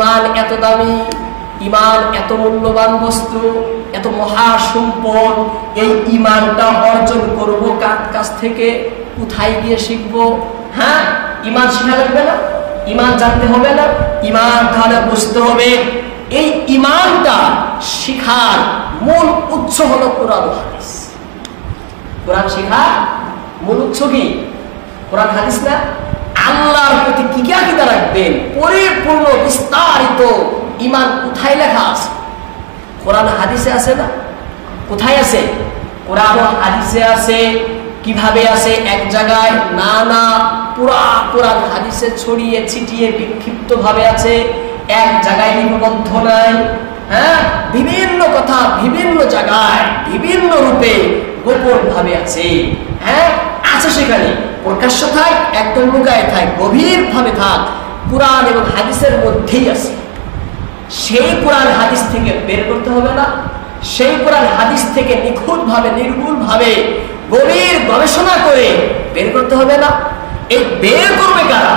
ইমান এত দামি, ইমান এত মূল্যবান বস্তু, এত মহাসম্পদ, এই ইমানটা অর্জন করব কার কাছ থেকে, কোথায় গিয়ে শিখবো? হ্যাঁ, ইমান শেখা লাগবে না? ইমান জানতে হবে না? ইমান তাহলে বুঝতে হবে। এই ইমানটা শিখার মূল উৎস হলো কোরআন হাদিস। কোরআন শেখার মূল উৎস কি? কোরআন হাদিস না? আল্লাহর প্রতি কি কি আকীদা রাখবেন, পরিপূর্ণ বিস্তারিত ইমান কোথায় লেখা আছে? কোরআন হাদিসে আছে না? কোথায় আছে? কোরআন হাদিসে আছে। কিভাবে আছে? এক জায়গায় না, না, পুরা কোরআন হাদিসে ছড়িয়ে ছিটিয়ে বিক্ষিপ্ত ভাবে আছে, এক জায়গায় লিপিবদ্ধ নাই। হ্যাঁ, বিভিন্ন কথা বিভিন্ন জায়গায় বিভিন্ন রূপে গোপন ভাবে আছে। হ্যাঁ, আছে সেখানে, প্রকাশ্য থাক, একদম লুকায় থাক, গভীর ভাবে থাক, কোরআন এবং হাদিসের মধ্যেই আছে। সেই কোরআন হাদিস থেকে বের করতে হবে না? সেই কোরআন হাদিস থেকে নিখুঁত ভাবে, নির্ভুল ভাবে, গভীর গবেষণা করে বের করতে হবে না? এই বের করবে কারা?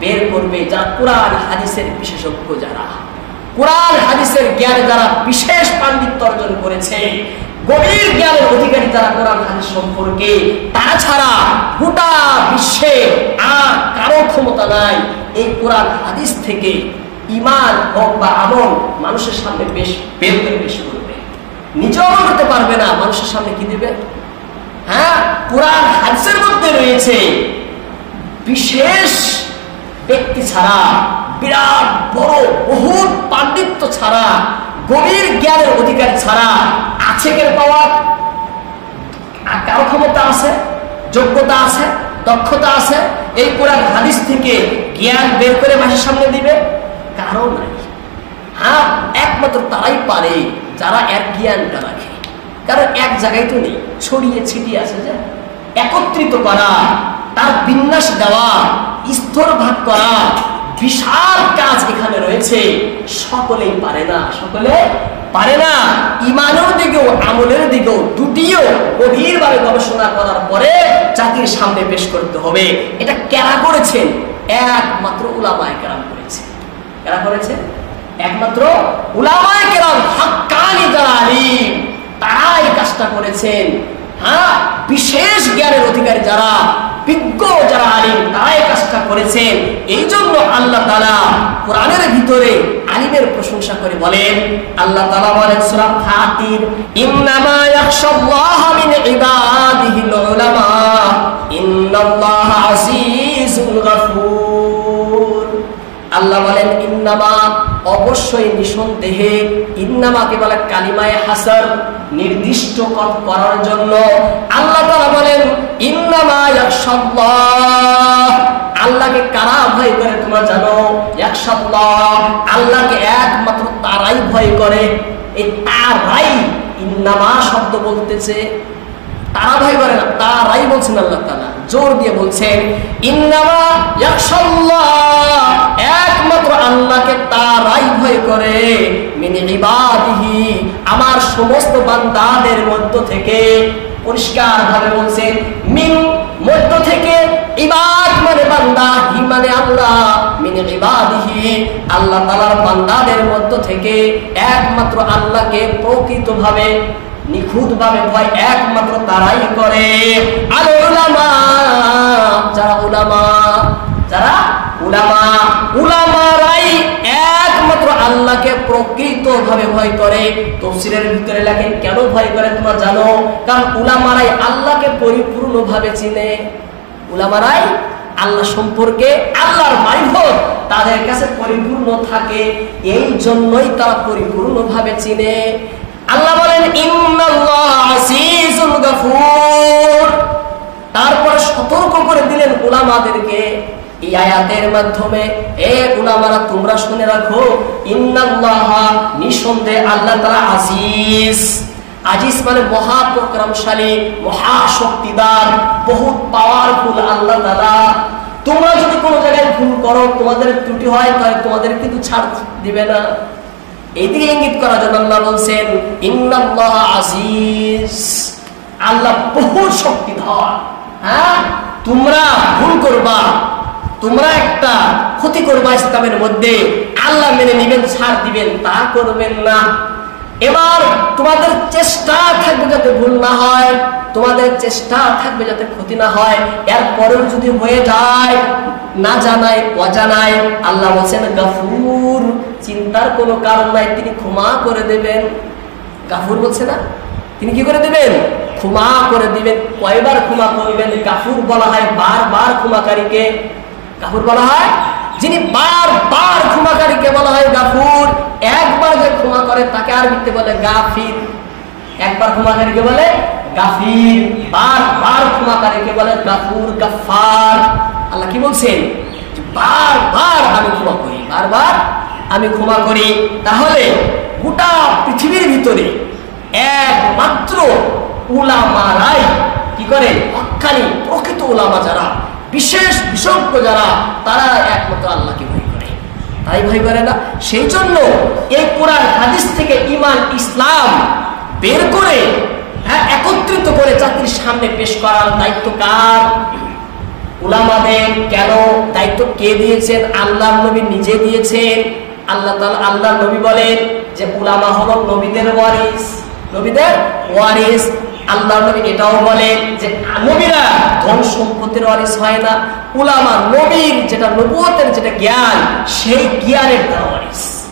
বের করবে যারা কোরআন হাদিসের বিশেষজ্ঞ, যারা কোরআন হাদিসের জ্ঞানে যারা বিশেষ পাণ্ডিত্য অর্জন করেছে, গভীর জ্ঞানের অধিকারী যারা কোরআন হাদিস সম্পর্কে, তারা ছাড়া গোটা বিশ্বে আর কারো ক্ষমতা নাই এই কোরআন হাদিস থেকে ইমান হোক বা আমল মানুষের সামনে বের করে পেশ করবে। নিজেও করতে পারবে না, মানুষের সামনে কি দিবে? হ্যাঁ, কোরআন হাদিসের মধ্যে রয়েছে বিশেষ ব্যক্তি ছাড়া, বিরাট বড় বহুত পাণ্ডিত্য ছাড়া, গভীর জ্ঞানের অধিকার ছাড়া আছে কেন পাওয়ার? কারো ক্ষমতা আছে, যোগ্যতা আছে, দক্ষতা আছে এই কোরআন হাদিস থেকে জ্ঞান বের করে মানুষের সামনে দিবে? কারো নাই। হ্যাঁ, একমাত্র তারাই পারে যারা এক জ্ঞানটা রাখে। কারণ এক জায়গায় তো নেই, ছড়িয়ে ছিটিয়ে আছে, যে একত্রিত করা, তার বিন্যাস দেওয়া, স্তর ভাগ করা, বিশাল কাজ এখানে রয়েছে। সকলেই পারে না, সকলে পারে না। ইমানের দিকেও আমলের দিকেও দুটিও গভীরভাবে গবেষণা করার পরে জাতির সামনে পেশ করতে হবে। এটা কারা করেছেন? একমাত্র উলামায়ে কেরাম করেছে। কারা করেছে? একমাত্র উলামায়ে কেরাম, হাক্কানি যারা আলিম, তারা এই কাজটা করেছেন। হ্যাঁ, বিশেষ জ্ঞানের অধিকারী যারা, বিজ্ঞ যারা আলিম, তারা এই কাজটা করেছেন। এই জন্য আল্লাহ তাআলা কোরআনের ভিতরে আলিমের প্রশংসা করে বলেন, আল্লাহ তাআলা বলেন সূরা ফাতির, ইন্নামা ইয়াখশাল্লাহা মিন ইবাদিহিল উলামা ইন্নাল্লাহা আজিজুল গফুর। আল্লাহ বলেন ইন্নামা, অবশ্যই, নিঃসন্দেহে। ইন্নামাকে বলে কালিমায়ে হাসর, নির্দিষ্ট করার জন্য। আল্লাহ তাআলা বলেন ইন্নামা ইয়াখশাল্লাহ, আল্লাহকে কারা ভয় করে তোমরা জানো? ইয়াখশাল্লাহ, আল্লাহকে একমাত্র তারাই ভয় করে। এই তারাই ইন্নামা শব্দ বলতেছে, তারা ভয় করে না, তারাই বলছেন আল্লাহ তাআলা, জোর দিয়ে বলছেন ইন্নামা ইয়াখশাল্লাহ, একমাত্র আল্লাহকে তারাই ভয় করে, মিন ইবাদিহি, আমার সমস্ত বান্দাদের মধ্য থেকে। পরিষ্কার ভাবে বলছেন মিন, মধ্য থেকে, ইবাদ মানে বান্দা, হি মানে আল্লাহ, মিন ইবাদিহি, আল্লাহ তাআলার বান্দাদের মধ্য থেকে একমাত্র আল্লাহকে প্রকৃতভাবে, নিখুঁতভাবে ভয় একমাত্র তারাই করে। আল উলামা, যারা উলামা, যারা উলামা, উলামারাই একমাত্র আল্লাহকে প্রকৃতভাবে ভয় করে। তাফসীরের ভিতরে লেখেন কেন ভয় করে তোমরা জানো? কারণ উলামারাই আল্লাহকে পরিপূর্ণভাবে চিনে। উলামারাই আল্লাহ সম্পর্কে, আল্লাহর মারিফত তাদের কাছে পরিপূর্ণ থাকে, এই জন্যই তারা পরিপূর্ণভাবে চিনে। আল্লাহ বলেন ইন্নাল্লাহা আজিজুল গফুর। তারপরে সতর্ক করে দিলেন উলামাদেরকে এই আয়াতের মাধ্যমে, এ উলামারা তোমরা শুনে রাখো, ইন্নাল্লাহা, নিঃসন্দেহে আল্লাহ তাআলা আজিজ। আজিজ মানে মহাপরাক্রমশালী, মহাশক্তিদার, বহুত পাওয়ারফুল আল্লাহ তাআলা। তোমরা যদি কোনো জায়গায় ভুল করো, তোমাদের ত্রুটি হয়, তাহলে তোমাদের কিন্তু ছাড় দিবে না। এইদিকে ইঙ্গিত করার জন্য আল্লাহ বলছেন ইন্নাল্লাহা আজিজ, আল্লাহ বহুত শক্তিধর। হ্যাঁ, তোমরা ভুল করবা, তোমরা একটা ক্ষতি করবা ইসলামের মধ্যে, আল্লাহ মেনে নিবেন, ছাড় দিবেন, তা করবেন না। এবার তোমাদের চেষ্টা থাকবে যাতে ভুল না হয়, তোমাদের চেষ্টা থাকবে যাতে ক্ষতি না হয়। এরপরেও যদি হয়ে যায় না জানায় অজানায়, আল্লাহ বলছেন গাফুর, চিন্তার কোনো কারণ নাই, তিনি ক্ষমা করে দেবেন। গাফুর বলছে না, তিনি কি করে দিবেন? ক্ষমা করে দিবেন। কয়বার ক্ষমা করবেন? গাফুর বলা হয় বারবার ক্ষমাকারীকে। গাফুর বলা হয় যিনি বারবার ক্ষমাকারীকে বলা হয় গাফুর। একবার যে ক্ষমা করে তাকে আরবিতে বলে গাফির। একবার ক্ষমাকারীকে বলে গাফির, বারবার ক্ষমাকারীকে বলে গাফুর, গাফফার। আল্লাহ কি বলছেন? বারবার আমি ক্ষমা করি, বারবার আমি ক্ষমা করি। তাহলে গোটা পৃথিবীর ভিতরে একমাত্র উলামারাই কি করে? হক্কানি প্রকৃত উলামা যারা, বিশেষ বিশেষজ্ঞ যারা, তারা একমাত্র আল্লাহকে ভয় করে। তাই ভয় করে না। সেই জন্য এই কোরআন হাদিস থেকে ঈমান ইসলাম বের করে একত্রিত করে জাতির সামনে পেশ করার দায়িত্ব কার? উলামাদের। কেন? দায়িত্ব কে দিয়েছেন? আল্লাহ নবী নিজে দিয়েছেন। আল্লাহ তাআলা, আল্লাহ নবী বলেন যে উলামা হলো নবীদের ওয়ারিস, নবীদের ওয়ারিস। আল্লাহ নবী এটাও বলেন যে নবীরা ধন সম্পত্তির ওয়ারিস হয় না, উলামা নবীর যেটা নবুয়তের যেটা জ্ঞান, সেই জ্ঞানের দ্বারা ওয়ারিস।